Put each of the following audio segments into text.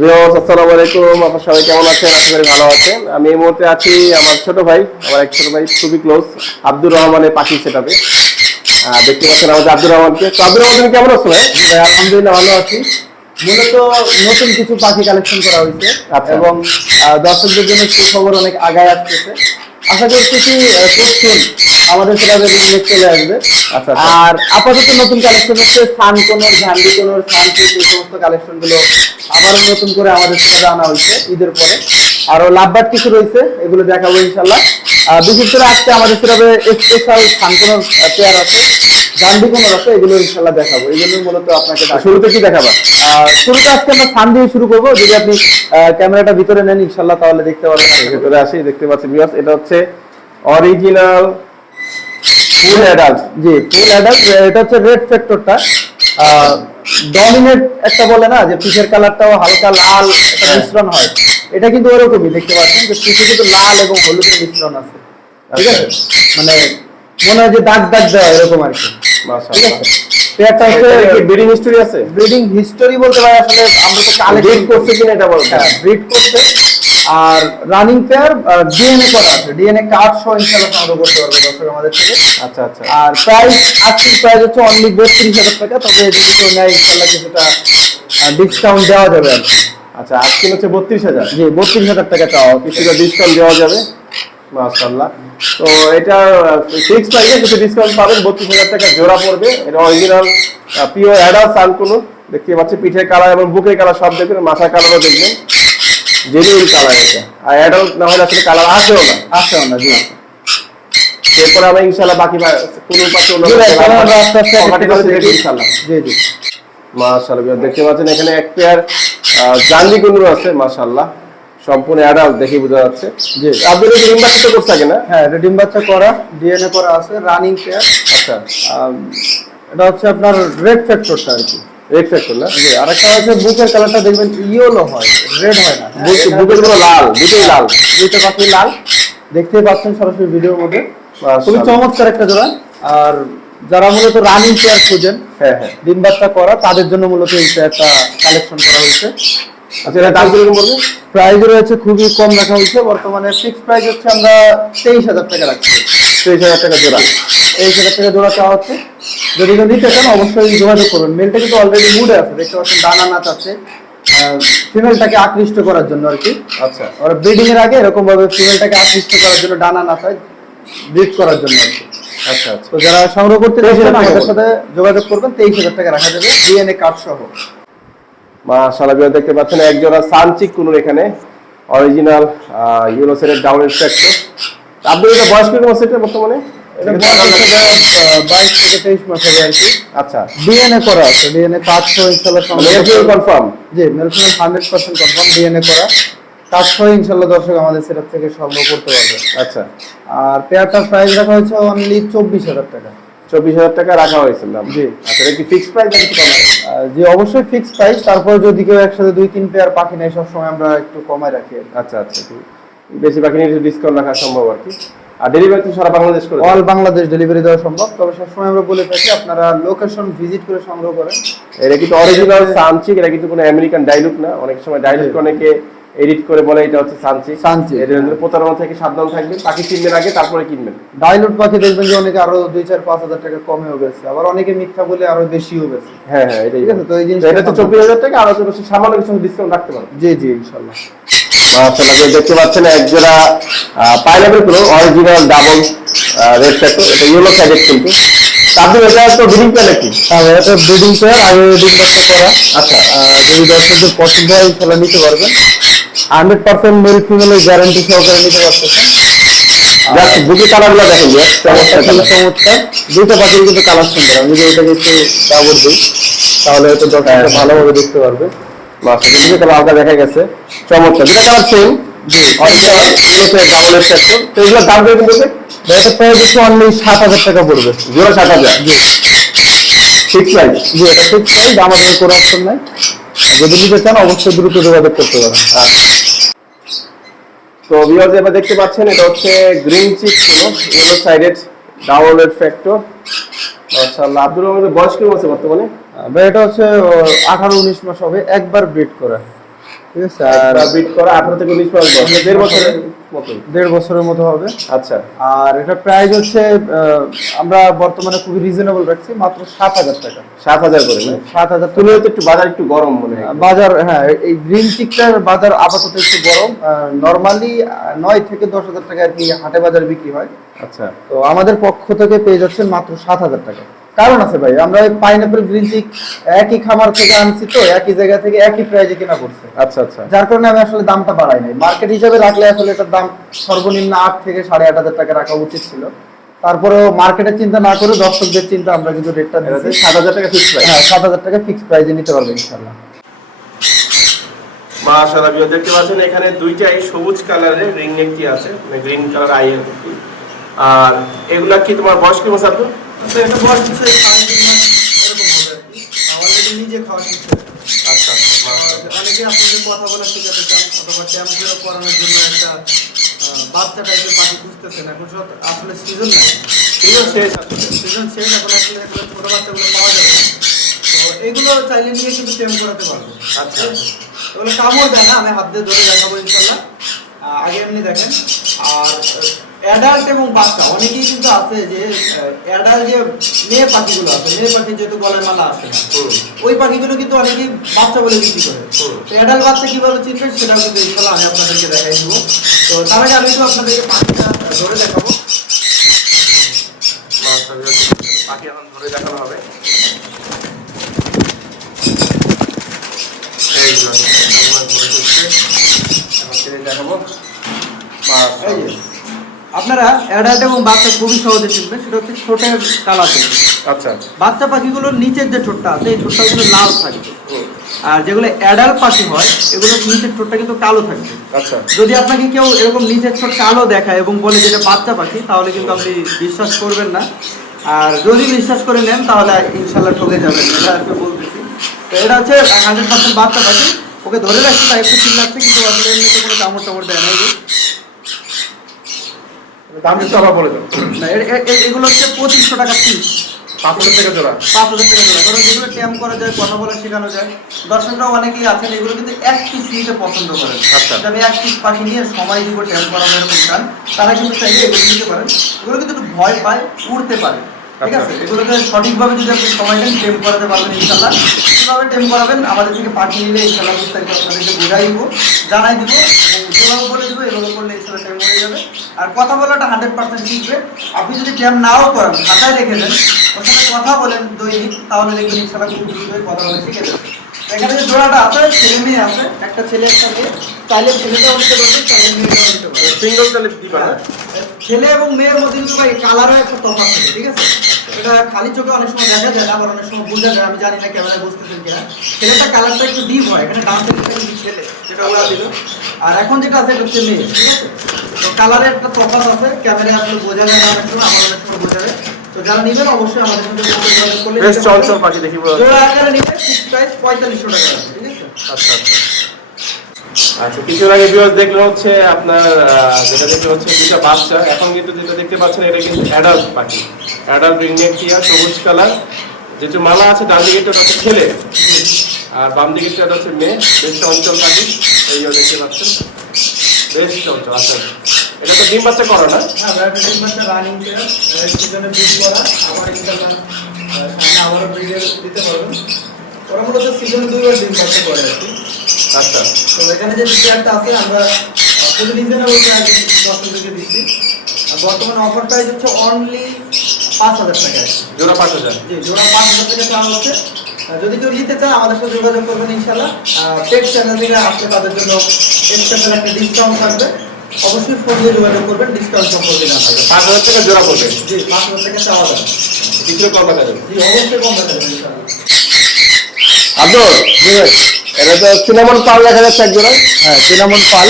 Viewers আসসালামু আলাইকুম। আপনারা সবাই কেমন আছেন? আশা করি ভালো আছেন। আমি এই মুহূর্তে আছি আমার ছোট ভাই আমার এক ছোট ভাই খুবই ক্লোজ আব্দুর রহমানের পাখি সেটাতে দেখতে পাচ্ছেন আমাদের আব্দুর রহমানকে। তো আব্দুর রহমান কেমন আছো ভাই? ভাই, আলহামদুলিল্লাহ ভালো আছি। মূলত নতুন কিছু পাখি কালেকশন করা হয়েছে আচ্ছা। এবং দর্শকদের জন্য সুখবর অনেক আগায় আসতেছে। আশা করতেছি আমাদের ক্লাবে নিয়ে চলে আসবে। আচ্ছা, আচ্ছা। আর আপাতত নতুন কালেকশন হচ্ছে সান কোনোর ঝান্ডি কোনোর সান এই সমস্ত কালেকশনগুলো আবারও নতুন করে আমাদের ক্লাবে আনা হয়েছে ঈদের পরে। আরও লাভবার কিছু রয়েছে এগুলো দেখাবো ইনশাল্লাহ আর বিশেষ করে আজকে আমাদের ক্লাবে স্পেশাল সান কোনোর পেয়ার আছে। ঝান্ডি কোনোর আছে এগুলো ইনশাল্লাহ দেখাবো। জন্য মূলত আপনাকে। শুরুতে কি দেখাবা? শুরুতে আজকে আমরা সান দিয়ে শুরু করব। যদি আপনি ক্যামেরাটা ভিতরে নেন ইনশাল্লাহ তাহলে দেখতে পারবেন। ভেতরে আসি দেখতে পাচ্ছেন ভিউয়ার্স এটা হচ্ছে অরিজিনাল ফুল অ্যাডাল্ট জি ফুল অ্যাডাল্ট এটা হচ্ছে রেড ফ্যাক্টরটা ডমিনেট একটা বলে না যে পিঠের কালারটাও হালকা লাল একটা। মিশ্রণ হয়। এটা কিন্তু ওরকমই দেখতে পাচ্ছেন? যে পিঠে কিন্তু লাল এবং হলুদের মিশ্রণ আছে। ঠিক আছে? মানে মনে হয় যে দাগ দাগ দেওয়া এরকম আর কি। পেয়ারটা হচ্ছে কি ব্রিডিং হিস্টরি আছে? ব্রিডিং হিস্টোরি বলতে পারি আসলে আমরা ব্রিড করছে কিনা এটা বলতে হ্যাঁ ব্রিড করতে আর রানিং পেয়ার ডিএনএ করা আছে? ডিএনএ কার্ড সহ ইনশাআল্লাহ সংগ্রহ করতে পারবে দর্শক আমাদের থেকে। আচ্ছা আচ্ছা। আর প্রাইস আজকের প্রাইস হচ্ছে অনলি বত্রিশ হাজার টাকা তবে যদি কেউ নেয় ইনশাল্লাহ কিছুটা ডিসকাউন্ট দেওয়া যাবে। আচ্ছা আজকে হচ্ছে বত্রিশ হাজার? জি বত্রিশ হাজার টাকা চাওয়া কিছুটা ডিসকাউন্ট দেওয়া যাবে। মাশাআল্লাহ। তো এটা ফিক্স প্রাইসে কিছু ডিসকাউন্ট পাবেন বত্রিশ হাজার টাকা জোড়া পড়বে। এটা অরিজিনাল পিওর অ্যাডাল সানকুনো দেখতে পিঠের কালার এবং বুকের কালার সব দেখবেন মাথার কালারও দেখবেন। জেনুইন কালার এটা। আর অ্যাডাল না হলে আসলে কালার আসেও না। আসছে না জি। এরপরে আমরা ইনশাআল্লাহ বাকি কোনো পাশে অন্য। ইনশাআল্লাহ। জি জি। মাশাআল্লাহ দেখতে পাচ্ছেন এখানে এক পেয়ার জান্ডি কুনুর আছে মাশাআল্লাহ। সম্পূর্ণ অ্যাডাল্ট দেখে বোঝা যাচ্ছে। জি। আপনাদের কি নির্বাচিত করছে থাকে না? হ্যাঁ এটা ডিম বাচ্চা করা ডিএনএ করা আছে রানিং পেয়ার আচ্ছা। এটা হচ্ছে আপনার রেড ফ্যাক্টরটা আর কি। রেড ফ্যাক্টর না? জি আর একটা হচ্ছে বুকের কালারটা দেখবেন ইয়েলো হয় রেড হয় না। বুক- বুকের পুরো লাল দুটোই লাল। দুইটা পাখি লাল। দেখতেই পাচ্ছেন সরাসরি ভিডিওর মধ্যে। খুবই। চমৎকার একটা জোড়া। আর যারা মূলত রানিং পেয়ার খুঁজেন হ্যাঁ হ্যাঁ। ডিম বাচ্চা করা তাদের জন্য মূলত এই পেয়ারটা কালেকশন করা হচ্ছে আচ্ছা এটা দাম কীরকম পড়বে? প্রাইস রয়েছে খুবই কম রাখা হয়েছে। বর্তমানে ফিক্স প্রাইস হচ্ছে আমরা তেইশ হাজার টাকা রাখছি। তেইশ হাজার টাকা জোড়া। তেইশ হাজার টাকা জোড়া চাওয়া হচ্ছে। যদি কেউ নিতে চান অবশ্যই যোগাযোগ করবেন মেলটা কিন্তু অলরেডি মুডে আছে। দেখতে পাচ্ছেন নাচ আছে। ফিমেলটাকে আকৃষ্ট করার জন্য আর কি। আচ্ছা। ওরা ব্রিডিং এর আগে এরকম ভাবে ফিমেলটাকে আকৃষ্ট করার জন্য ডানা নাচায় ব্রিড করার জন্য আর কি। আচ্ছা আচ্ছা। তো যারা সংগ্রহ করতে চাইছেন আমাদের সাথে যোগাযোগ করবেন। তেইশ হাজার টাকা রাখা যাবে। ডিএনএ কার্ড সহ। মাশাআল্লাহ বিয়ার দেখতে পাচ্ছেন এক জোড়া সানচিক কুনুর এখানে। অরিজিনাল ইউরোসের ডাউন ফ্যাক্টর আপনাদের এটা বয়স কীরকম আছে এটা বর্তমানে? এটা বাইশ থেকে তেইশ আচ্ছা। ডিএনএ করা আছে ডিএনএ ইনশাল্লাহ কনফার্ম জি হান্ড্রেড পার্সেন্ট কনফার্ম ডিএনএ করা। ইনশাল্লাহ দর্শক আমাদের সেটার থেকে সংগ্রহ করতে পারবে। আচ্ছা। আর পেয়ারটার প্রাইস রাখা হয়েছে অনলি চব্বিশ হাজার টাকা। চব্বিশ হাজার টাকা রাখা হয়েছে দাম জি। কি ফিক্স প্রাইস নাকি জি অবশ্যই ফিক্স প্রাইস তারপর যদি কেউ একসাথে দুই তিন পেয়ার পাখি নেয় সবসময় আমরা একটু কমায় রাখি আচ্ছা আচ্ছা বেশি বাকি নিয়ে ডিসকাউন্ট রাখা সম্ভব আর কি। আর ডেলিভারি তো সারা বাংলাদেশ করে অল বাংলাদেশ ডেলিভারি দেওয়া সম্ভব। তবে সবসময় আমরা বলে থাকি আপনারা লোকেশন ভিজিট করে সংগ্রহ করেন। এটা কিন্তু অরিজিনাল সানচিক এটা কিন্তু কোনো আমেরিকান ডাইলুক না। অনেক সময় ডাইলুক অনেকে এডিট করে বলে এটা হচ্ছে সানচিক সানচিক। এর জন্য প্রতারণা থেকে সাবধান থাকবেন পাখি কিনবেন আগে তারপরে কিনবেন। ডাইলুট পাখি দেখবেন যে অনেকে আরও দুই চার পাঁচ হাজার টাকা কমেও গেছে। আবার অনেকে মিথ্যা বলে আরও বেশিও গেছে। হ্যাঁ হ্যাঁ এটাই ঠিক আছে, তো এই তো জিনিসটা এটা তো চব্বিশ হাজার টাকা আর বেশি সামান্য কিছু ডিসকাউন্ট রাখতে পারবেন। জি জি ইনশাল্লাহ। আচ্ছা দেখতে পাচ্ছেন এক জোড়া পাইনাপেলগুলো অরিজিনাল ডাবল রেড ফ্যাক্টর এটা ইয়েলো সাইডেড কিন্তু। তারপরে এটা তো ব্রিডিং নাকি? আর এটা ব্রিডিং পেয়ার আগে ডিম বাচ্চা করা আচ্ছা। যদি দর্শকদের পছন্দ হয় ইনশাল্লাহ নিতে পারবেন। হান্ড্রেড পার্সেন্ট মেল ফিমেলের গ্যারান্টি সহকারে নিতে পারতেছেন জাস্ট বুকে কালারগুলো দেখেন যে চমৎকার চমৎকার। দুটো পাখির কিন্তু কালার সুন্দর আমি যদি এটাকে একটু কাপড় দিই তাহলে হয়তো দর্শকরা হ্যাঁ। ভালোভাবে দেখতে পারবে। মাশাআল্লাহ কালার আলাদা দেখা গেছে চমৎকার। দুটো কালার সেম টাকা পড়বে। জোড়া সাত হাজার? ঠিক প্রাইস জি এটা ঠিক প্রাইস আমাদের কোনো অপশন নাই। যদি নিতে চান অবশ্যই দ্রুত যোগাযোগ করতে পারেন। তো ভিউয়ার্স এবার দেখতে পাচ্ছেন এটা হচ্ছে green cheek yellow sided red factor আচ্ছা আব্দুর রহমানের বয়স কি আছে বর্তমানে? ভাই এটা হচ্ছে আঠারো উনিশ মাস হবে একবার ব্রিড করা। ঠিক আছে? আর ব্রিড করা আঠারো থেকে উনিশ মাস বয়স দেড় বছরের মতো? দেড় বছরের মতো হবে। আচ্ছা। আর এটা প্রাইস হচ্ছে আমরা বর্তমানে খুবই রিজনেবল রাখছি মাত্র সাত হাজার টাকা। সাত হাজার করে না? সাত হাজার তুমি হয়তো একটু বাজার একটু গরম মনে হয়। বাজার হ্যাঁ এই গ্রিন চিকটার বাজার আপাতত একটু গরম। নর্মালি নয় থেকে দশ হাজার টাকা আর কি হাটে বাজারে বিক্রি হয়। আচ্ছা। তো আমাদের পক্ষ থেকে পেয়ে যাচ্ছেন মাত্র সাত হাজার টাকা। কারণ আছে ভাই আমরা ওই পাইনাপেল গ্রিন চিক একই খামার থেকে আনছি তো একই জায়গা থেকে একই প্রাইজে কেনা করছে। আচ্ছা আচ্ছা। যার কারণে আমি আসলে দামটা বাড়াই নাই। মার্কেট হিসাবে রাখলে আসলে এটার দাম সর্বনিম্ন আট থেকে সাড়ে আট হাজার টাকা রাখা উচিত ছিল। তারপরেও মার্কেটের চিন্তা না করে দর্শকদের চিন্তা আমরা কিন্তু রেটটা দিচ্ছি সাত হাজার টাকা ফিক্স প্রাইস হ্যাঁ সাত হাজার টাকা ফিক্স প্রাইজে নিতে পারবে ইনশাল্লাহ মাশাআল্লাহ দেখতে পাচ্ছেন এখানে দুইটাই সবুজ কালারের রিং নেকটি আছে মানে গ্রিন কালার আই আর এগুলা কি তোমার বয়স কি বছর তো আচ্ছা এটা মাস এরকম হবে। কি অলরেডি নিজে খাওয়া শিখছে আচ্ছা আচ্ছা অনেকে আপনাদের কথা বলা শেখাতে চান অথবা ট্যাম্প করানোর জন্য একটা বাচ্চা টাইপের পাখি খুঁজতেছেন। এখন সব আসলে সিজন ঠিক আছে শেষ। সিজন শেষ এখন আসলে ছোট বাচ্চাগুলো পাওয়া যাবে না। তো এগুলো চাইলে নিয়ে কিন্তু টেম করাতে পারব। আচ্ছা এগুলো কামড় দেয় না আমি হাত দিয়ে ধরে দেখাবো ইনশাল্লাহ আগে এমনি দেখেন। আর অ্যাডাল্ট এবং বাচ্চা অনেকেই কিন্তু আছে যে অ্যাডাল্ট যে মেয়ে পাখিগুলো আছে মেয়ে পাখি যেহেতু গলায় মালা আছে ওই পাখিগুলো কিন্তু অনেকেই বাচ্চা বলে বিক্রি করে। তো অ্যাডাল্ট বাচ্চা কীভাবে চিনবেন সেটাও কিন্তু ইনশাল্লাহ আমি আপনাদেরকে দেখাই দিব। তো তার আগে আমি একটু আপনাদেরকে পাখিটা ধরে দেখাবো। পাখি এখন ধরে দেখানো হবে। দেখাবো। এই আপনারা অ্যাডাল্ট এবং বাচ্চা খুবই সহজে চিনবেন সেটা হচ্ছে ঠোঁটের কালার আচ্ছা। বাচ্চা পাখিগুলোর নিচের যে ঠোঁটটা আছে এই ঠোঁটটা কিন্তু লাল থাকবে। আর যেগুলো অ্যাডাল্ট পাখি হয় এগুলো নিচের ঠোঁটটা কিন্তু কালো থাকবে। আচ্ছা। যদি আপনাকে কেউ এরকম নিচের ঠোঁট কালো দেখায় এবং বলে যেটা বাচ্চা পাখি তাহলে কিন্তু আপনি বিশ্বাস করবেন না। আর যদি বিশ্বাস করে নেন তাহলে ইনশাল্লাহ ঠকে যাবেন। এটা আর বলতেছি। তো এটা হচ্ছে হান্ড্রেড পার্সেন্ট বাচ্চা পাখি। ওকে ধরে রাখছে তাই একটু চিল্লাচ্ছে কিন্তু আসলে এমনিতে কোনো কামড় টামড় দেয় না। দাম একটু আবার বলে না এ- এগুলো হচ্ছে পঁচিশশো টাকা পিস পাঁচ হাজার টাকা জোড়া। পাঁচ হাজার টাকা জোড়া। কারণ যেগুলো ক্যাম্প করা যায় কথা বলা শেখানো যায়। দর্শকরাও অনেকেই আছেন এগুলো কিন্তু এক পিস নিতে পছন্দ করেন। আচ্ছা। আমি এক পিস পাখি নিয়ে সময় দিব এরকম চান তারা কিন্তু চাইলে এগুলো নিতে পারেন। এগুলো কিন্তু ভয় পায় উড়তে পারে। ঠিক আচ্ছা। আছে? এগুলোকে সঠিকভাবে যদি আপনি সময় দেন টেম করাতে পারবেন ইনশাল্লাহ কীভাবে টেম করাবেন আমাদের থেকে পাখি নিলে ইনশাল্লাহ বিস্তারিত আপনাদেরকে বোঝাই দিব জানাই দিব এবং যেভাবে বলে দিব এভাবে করলে ইনশাল্লাহ টেম হয়ে যাবে। আর কথা বলাটা হান্ড্রেড পার্সেন্ট শিখবে। আপনি যদি টেম নাও করেন খাতায় রেখে দেন ওর সাথে কথা বলেন দৈনিক তাহলে দেখবেন ইনশাল্লাহ খুব দ্রুতই কথা বলে শিখে যাবে। এখানে যে জোড়াটা আছে ছেলে মেয়ে আছে একটা ছেলে একটা মেয়ে চাইলে ছেলেটাও নিতে পারবে চাইলে মেয়েটাও নিতে পারবে। সিঙ্গল চালে দিবা না? ছেলে এবং মেয়ের মধ্যে কিন্তু ভাই কালারও একটা তফাৎ থাকে ঠিক আছে? এটা খালি চোখে অনেক সময় দেখা যায় না আবার অনেক সময় বোঝা যায় আমি জানি না ক্যামেরায় বুঝতেছেন কিনা। ছেলেটা কালারটা একটু ডিপ হয় এখানে ডান থেকে কিন্তু ছেলে যেটা ওরা দিল। আর এখন যেটা আছে এটা হচ্ছে মেয়ে ঠিক আছে? তো কালারের একটা তফাৎ আছে ক্যামেরায় আসলে বোঝা যায় না অনেক আমার সময় বোঝা যায়। তো যারা নেবেন অবশ্যই আমাদের সঙ্গে যোগাযোগ করলে বেশ চঞ্চল পাখি দেখি বলো। জোড়া আকারে ফিক্স প্রাইস পঁয়তাল্লিশশো টাকা আছে ঠিক আছে? আচ্ছা আচ্ছা। আচ্ছা কিছুর আগে ভিউয়ার্স দেখলে হচ্ছে আপনার যেটা দেখতে হচ্ছে দুটা বাচ্চা। এখন কিন্তু যেটা দেখতে পাচ্ছেন এটা কিন্তু অ্যাডাল্ট পাখি। অ্যাডাল্ট রিংনেক টিয়া সবুজ কালার যেটা মালা আছে ডান দিকে হচ্ছে ছেলে। আর বাম দিকে এটা হচ্ছে মেয়ে। বেশ চঞ্চল পাখি এই দেখতে পাচ্ছেন। বেশ চঞ্চল আচ্ছা। এটা তো ডিম বাচ্চা করে না? হ্যাঁ ব্যাটারি ডিমান্ডটা রানিং পেয়ার সিজনে বিট করা আবার ইন্টারনাল সামনে আবারও ব্রিডের দিতে পারবেন ওরা মূলত সিজনে দুইবার ডিম বাচ্চা করে আর কি। আচ্ছা। তো এখানে যে পেয়ারটা আছে আমরা খুবই রিজনেবল প্রাইসে দর্শকদেরকে দিচ্ছি। আর বর্তমানে অফার প্রাইস হচ্ছে অনলি পাঁচ হাজার টাকা জোড়া পাঁচ হাজার? জি জোড়া পাঁচ হাজার টাকা চাওয়া হচ্ছে। যদি কেউ নিতে চান আমাদের সাথে যোগাযোগ করবেন ইনশাল্লাহ টেক চ্যানেল থেকে আসলে তাদের জন্য স্পেশাল একটা ডিসকাউন্ট থাকবে। অবশ্যই ফোন দিয়ে যোগাযোগ করবেন ডিসকাউন্ট সম্পর্কে না থাকবে পাঁচ হাজার টাকা জোড়া পড়বে। জি পাঁচ হাজার টাকা চাওয়া যাবে। কিছু কম রাখা যাবে জি অবশ্যই কম রাখা যাবে আব্দুল এটা তো সিনামন পাল দেখা যাচ্ছে এক জোড়া। হ্যাঁ সিনামন পাল।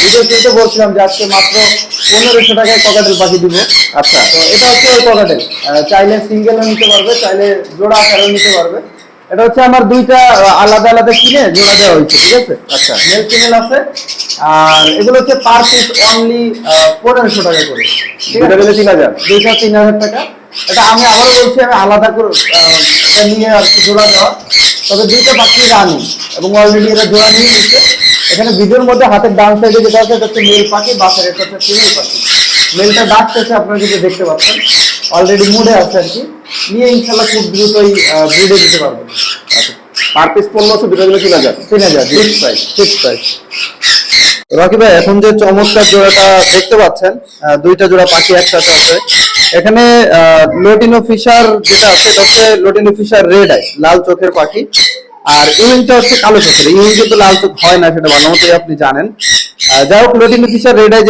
ভিডিও শুরুতে বলছিলাম যে আজকে মাত্র পনেরোশো টাকায় ককাটেল পাখি দিব। আচ্ছা। তো এটা হচ্ছে ওই ককাটেল চাইলে সিঙ্গেলও নিতে পারবে চাইলে জোড়া আকারেও নিতে পারবে। এটা হচ্ছে আমার দুইটা আলাদা আলাদা কিনে জোড়া দেওয়া হয়েছে ঠিক আছে? আচ্ছা। মেল ফিমেল আছে। আর এগুলো হচ্ছে পার পিস অনলি পনেরোশো টাকা করে আছে? মিলে তিন হাজার। দুইটা তিন হাজার টাকা। এটা আমি আবারও বলছি আমি আলাদা করে এটা নিয়ে আর কি জোড়া দেওয়া তবে দুইটা পাখি রানি এবং অলরেডি এটা জোড়া নিয়ে নিচ্ছে এখানে ভিডিওর মধ্যে হাতের ডান সাইডে যেটা আছে এটা হচ্ছে মেল পাখি বাসের এটা হচ্ছে ফিমেল পাখি। মেলটা ডাকতেছে আপনারা যদি দেখতে পাচ্ছেন। অলরেডি মুডে আছে আর কি। নিয়ে ইনশাল্লাহ খুব দ্রুতই ব্রিডে দিতে পারব। পার পিস পনেরো হচ্ছে দুটো মিলে তিন হাজার। তিন হাজার fix price fix price Rocky ভাই এখন যে চমৎকার জোড়াটা দেখতে পাচ্ছেন দুইটা জোড়া পাখি একসাথে আছে। এখানে লোটিনো ফিশার যেটা আছে এটা হচ্ছে লোটিনো ফিশার রেড আই লাল চোখের পাখি। আর ইউইংটা হচ্ছে কালো চোখের ইউইং কিন্তু লাল চোখ হয় না সেটা ভালো মতোই আপনি জানেন। যাই হোক লোটিনো ফিশার রেড আই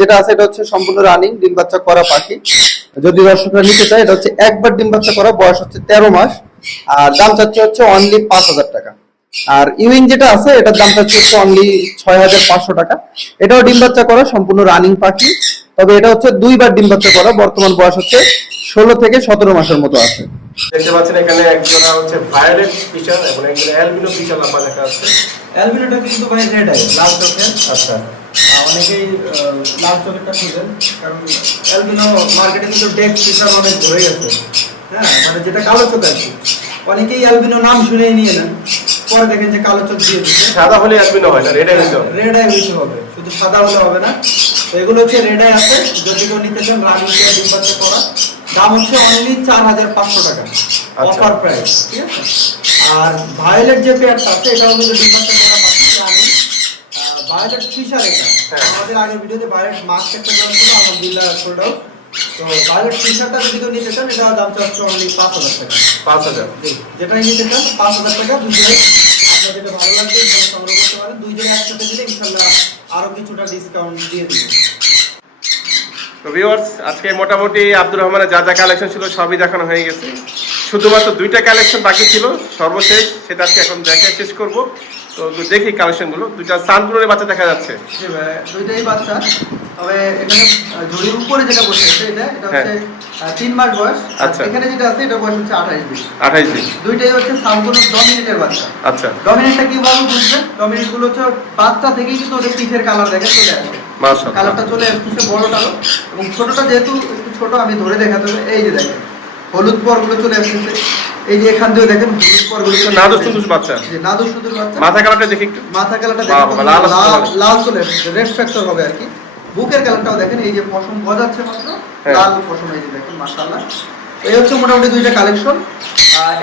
যেটা আছে এটা হচ্ছে সম্পূর্ণ রানিং ডিম বাচ্চা করা পাখি। যদি দর্শকরা নিতে চায় এটা হচ্ছে একবার ডিম বাচ্চা করা বয়স হচ্ছে তেরো মাস আর দাম চাচ্ছে হচ্ছে অনলি পাঁচ হাজার টাকা। আর ইউইং যেটা আছে এটার দাম চাচ্ছে হচ্ছে অনলি ছয় হাজার পাঁচশো টাকা। এটাও ডিম বাচ্চা করা সম্পূর্ণ রানিং পাখি। তবে এটা হচ্ছে দুইবার ডিম বাচ্চা করা বর্তমান বয়স হচ্ছে ষোলো থেকে সতেরো মাসের মতো আছে। দেখতে পাচ্ছেন এখানে একজোড়া হচ্ছে ভায়োলেট ফিশার এবং একজোড়া অ্যালবিনো ফিশার লাম্বা দেখা যাচ্ছে অ্যালবিনোটা কিন্তু ভাই রেড আই লাল চোখের আচ্ছা। অনেকেই লাল চোখেরটা খুঁজেন কারণ অ্যালবিনো মার্কেটে কিন্তু ডেক ফিশার অনেক ধরে গেছে। হ্যাঁ মানে যেটা কালো চোখ আর কি। অনেকেই অ্যালবিনো নাম শুনেই নিয়ে নেন পরে দেখেন যে কালো চোখ দিয়ে দিচ্ছে সাদা হলে অ্যালবিনো হয় না রেড হবে। রেড হইতে হবে শুধু সাদা হলে হবে না। এগুলো হচ্ছে রেড আই আছে যদি কেউ নিতে চান কে ডিম বাচ্চা করা। দাম হচ্ছে অনলি চার হাজার পাঁচশো টাকা আচ্ছা। অফার প্রাইস ঠিক আছে? আর ভায়োলেট যে পেয়ারটা আছে এটাও কিন্তু আমি ভায়োলেট ফিশার এটা। হ্যাঁ। আমাদের আগের ভিডিওতে ভায়োলেট মাস্ক একটা করা ছিল আলহামদুলিল্লাহ সোল্ড আউট তো ভায়োলেট ফিশারটা যদি কেউ নিতে চান এটা দাম চাচ্ছে অনলি পাঁচ হাজার টাকা। পাঁচ হাজার। যেটাই নিতে চান পাঁচ হাজার টাকা দুজনে আপনার যেটা ভালো লাগবে সেটা সংগ্রহ করতে পারেন। দুইজনে একসাথে দিলে ইনশাল্লাহ আরও কিছুটা ডিসকাউন্ট দিয়ে দিবে তো ভিউয়ার্স আজকে মোটামুটি আব্দুর রহমানের যা যা কালেকশন ছিল সবই দেখানো হয়ে গেছে। শুধুমাত্র দুইটা কালেকশন বাকি ছিল সর্বশেষ সেটা আজকে এখন দেখা শেষ করব। তো দেখি কালেকশনগুলো দুইটা সানগুলোর বাচ্চা দেখা যাচ্ছে। দুইটাই বাচ্চা। তবে এখানে ঝুড়ির উপরে যেটা বসে আছে এটা এটা হচ্ছে আহ, তিন মাস বয়স। হ্যাঁ। আচ্ছা। এখানে যেটা আছে এটা বয়স হচ্ছে আঠাইশ দিন। আঠাইশ দিন। দুইটাই হচ্ছে সম্পূর্ণ ডমিনেটের বাচ্চা। আচ্ছা। ডমিনেটটা কীভাবে বুঝবেন ডমিনেটগুলো হচ্ছে বাচ্চা থেকেই কিন্তু ওদের পিঠের কালার দেখে চলে আসে। মাশাআল্লাহ। কালারটা চলে আসতেছে বড়টারও এবং ছোটটা যেহেতু একটু ছোট আমি ধরে দেখাতে হবে। এই যে দেখেন। হলুদ পরগুলো চলে আসতেছে এই যে এখান থেকে দেখেন হলুদ পরগুলো আসতেছে। টুদুস বাচ্চা। যে নাদুস সুদূর বাচ্চা। মাথা কালারটা দেখি একটু। মাথা কালারটা দেখেন লাল লাল চলে আসছে রেড ফ্যাক্টর হবে আর কি। বুকের কালারটাও দেখেন এই যে পশম গজাচ্ছে মাত্র হ্যাঁ। লাল পশম এই যে দেখেন মাশাআল্লাহ। এই হচ্ছে মোটামুটি দুইটা কালেকশন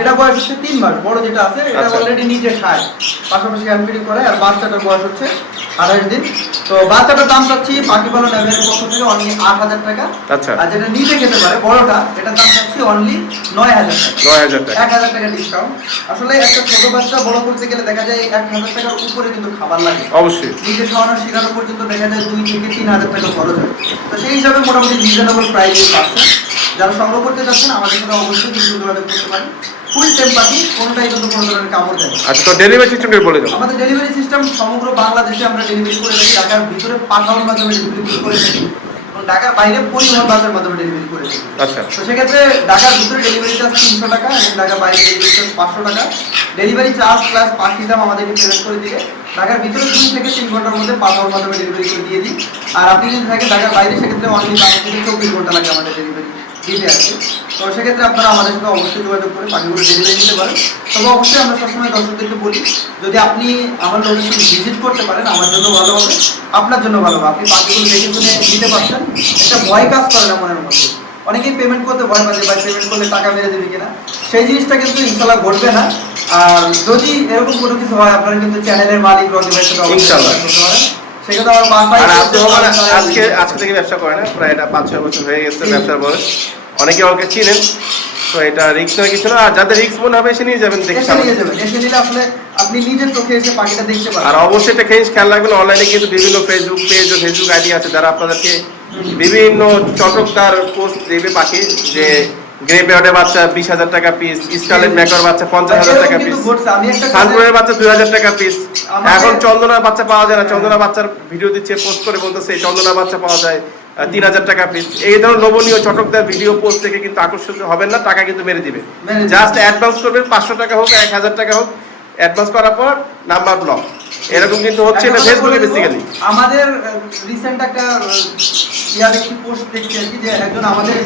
এটা বয়স হচ্ছে তিন মাস বড় যেটা আছে এটা আচ্ছা। অলরেডি নিজে খায়। পাশাপাশি হ্যান্ডফিডিং করে আর বাচ্চাটার বয়স হচ্ছে আঠাশ দিন। তো বাচ্চাটার দাম চাচ্ছি পাখি পালন অ্যাভেলের পক্ষ থেকে অনলি আট হাজার টাকা। আচ্ছা। আর যেটা নিজে খেতে পারে বড়টা এটার দাম চাচ্ছি অনলি নয় হাজার টাকা। নয় হাজার টাকা। এক হাজার টাকা ডিসকাউন্ট আসলে একটা ছোট বাচ্চা বড় করতে গেলে দেখা যায় এক হাজার টাকার উপরে কিন্তু খাবার লাগে। অবশ্যই। নিজে খাওয়ানো শেখানো পর্যন্ত দেখা যায় দুই থেকে তিন হাজার টাকা খরচ হয়। তো সেই হিসাবে মোটামুটি রিজনেবল প্রাইসে পাচ্ছেন। যারা সংগ্রহ করতে চাচ্ছেন আমাদের সাথে অবশ্যই কিন্তু যোগাযোগ করতে পারেন। ফুল কোনোটাই কিন্তু কোনো ধরনের কামড় দেয়। আচ্ছা তো ডেলিভারি সিস্টেম বলে দাও। আমাদের ডেলিভারি সিস্টেম সমগ্র বাংলাদেশে আমরা ডেলিভারি করে থাকি ঢাকার ভিতরে পাঠানোর মাধ্যমে ডেলিভারি করে থাকি। এবং ঢাকার বাইরে পরিবহন বাসের মাধ্যমে ডেলিভারি করে থাকি। আচ্ছা। তো সেক্ষেত্রে ঢাকার ভিতরে ডেলিভারি চার্জ তিনশো টাকা এবং ঢাকার বাইরে ডেলিভারি চার্জ পাঁচশো টাকা। ডেলিভারি চার্জ প্লাস দাম আমাদেরকে পেমেন্ট করে দিলে ঢাকার ভিতরে দুই থেকে তিন ঘণ্টার মধ্যে পাঠানোর মাধ্যমে ডেলিভারি করে দিয়ে দিই। আর আপনি যদি থাকেন ঢাকার বাইরে সেক্ষেত্রে অনলি থেকে চব্বিশ ঘণ্টা লাগে আমাদের ডেলিভারি দিতে আসছে তো সেক্ষেত্রে আপনারা আমাদের সাথে অবশ্যই যোগাযোগ করে পাখিগুলো ডেলিভারি দিতে পারেন। তবে অবশ্যই আমরা সবসময় দর্শকদেরকে বলি যদি আপনি আমার লোকেশন ভিজিট করতে পারেন আমার জন্য ভালো হবে আপনার জন্য ভালো হবে। আপনি পাখিগুলো দেখে শুনে দিতে পারছেন একটা ভয় কাজ করে না মনের মধ্যে। অনেকেই পেমেন্ট করতে ভয় পাচ্ছে ভাই পেমেন্ট করলে টাকা মেরে দেবে কিনা? সেই জিনিসটা কিন্তু ইনশাল্লাহ ঘটবে না। আর যদি এরকম কোনো কিছু হয় আপনারা কিন্তু চ্যানেলের মালিক রকি সাথে অবশ্যই পারেন আজকে আজকে থেকে ব্যবসা করে না প্রায় এটা পাঁচ ছয় বছর হয়ে গেছে ব্যবসার বয়স। অনেকে আমাকে চিনেন তো এটা রিক্স নয় কিছু না। আর যাদের রিক্স মনে হবে এসে নিয়ে যাবেন দেখে এসে নিলে আসলে আপনি নিজের চোখে এসে পাখিটা দেখতে আর অবশ্যই একটা জিনিস খেয়াল রাখবেন অনলাইনে কিন্তু বিভিন্ন ফেসবুক পেজ ও ফেসবুক আইডি আছে যারা আপনাদেরকে বিভিন্ন চটকদার পোস্ট দেবে পাখি যে গ্রে পেয়ারের বাচ্চা বিশ হাজার টাকা পিস স্কালেট ম্যাকর বাচ্চা পঞ্চাশ হাজার টাকা পিস সানপুরের বাচ্চা দুই হাজার টাকা পিস এখন চন্দনার বাচ্চা পাওয়া যায় না চন্দনা বাচ্চার ভিডিও দিচ্ছে পোস্ট করে বলতেছে এই চন্দনা বাচ্চা পাওয়া যায় তিন হাজার টাকা পিস এই ধরনের লোভনীয় চটকদার ভিডিও পোস্ট থেকে কিন্তু আকর্ষিত হবেন না টাকা কিন্তু মেরে দিবে। জাস্ট অ্যাডভান্স করবেন পাঁচশো টাকা হোক এক হাজার টাকা হোক অ্যাডভান্স করার পর নাম্বার ব্লক এরকম কিন্তু হচ্ছে এটা ফেসবুকে বেসিক্যালি আমাদের রিসেন্ট একটা ইয়ার একটি পোস্ট দেখছি আর কি যে একজন আমাদের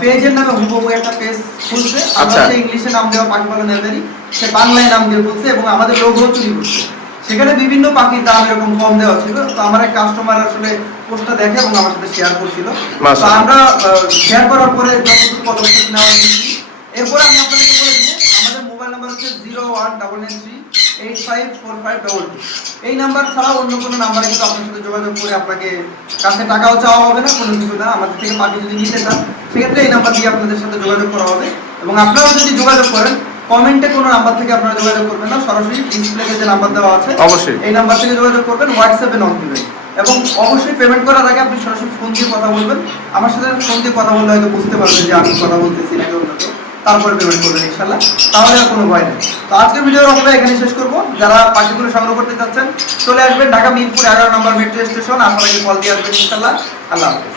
পেজের নামে হুবহু একটা পেজ খুলছে। আচ্ছা। হচ্ছে ইংলিশে নাম দেওয়া পাখি পালন নেবেরি সে বাংলায় নাম দিয়ে বলছে এবং আমাদের লোগো চুরি করছে। সেখানে বিভিন্ন পাখির দাম এরকম কম দেওয়া ছিল তো আমার এক কাস্টমার আসলে পোস্টটা দেখে এবং আমার সাথে শেয়ার করছিল। তো আমরা শেয়ার করার পরে যতটুকু পদক্ষেপ নেওয়া নিয়েছি এরপরে আমি আপনাদেরকে বলে দেবো আমাদের মোবাইল নাম্বার হচ্ছে zero one double nine three eight five four five double two এই নাম্বার ছাড়াও অন্য কোনো নাম্বারে কিন্তু আপনার সাথে যোগাযোগ করে আপনাকে কাছে টাকাও চাওয়া হবে না কোনো কিছু না। আমাদের থেকে পাখি যদি নিতে চান সেক্ষেত্রে এই নাম্বার দিয়ে আপনাদের সাথে যোগাযোগ করা হবে। এবং আপনারাও যদি যোগাযোগ করেন কমেন্টে কোনো নাম্বার থেকে আপনারা যোগাযোগ করবেন না। সরাসরি ডিসপ্লেতে যে নাম্বার দেওয়া আছে অবশ্যই। এই নাম্বার থেকে যোগাযোগ করবেন হোয়াটসঅ্যাপে নক দিবেন। এবং অবশ্যই পেমেন্ট করার আগে আপনি সরাসরি ফোন দিয়ে কথা বলবেন। আমার সাথে ফোন দিয়ে কথা বললে হয়তো বুঝতে পারবেন যে আমি কথা বলতেছি নাকি অন্য তারপরে পেমেন্ট করবেন ইনশাল্লাহ তাহলে আর কোনো ভয় নেই। তো আজকের ভিডিওর আমরা এখানে শেষ করব। যারা পাখিগুলো সংগ্রহ করতে চাচ্ছেন, চলে আসবেন ঢাকা মিরপুর এগারো নম্বর মেট্রো স্টেশন আপনারা কল দিয়ে আসবেন ইনশাল্লাহ আল্লাহ হাফেজ।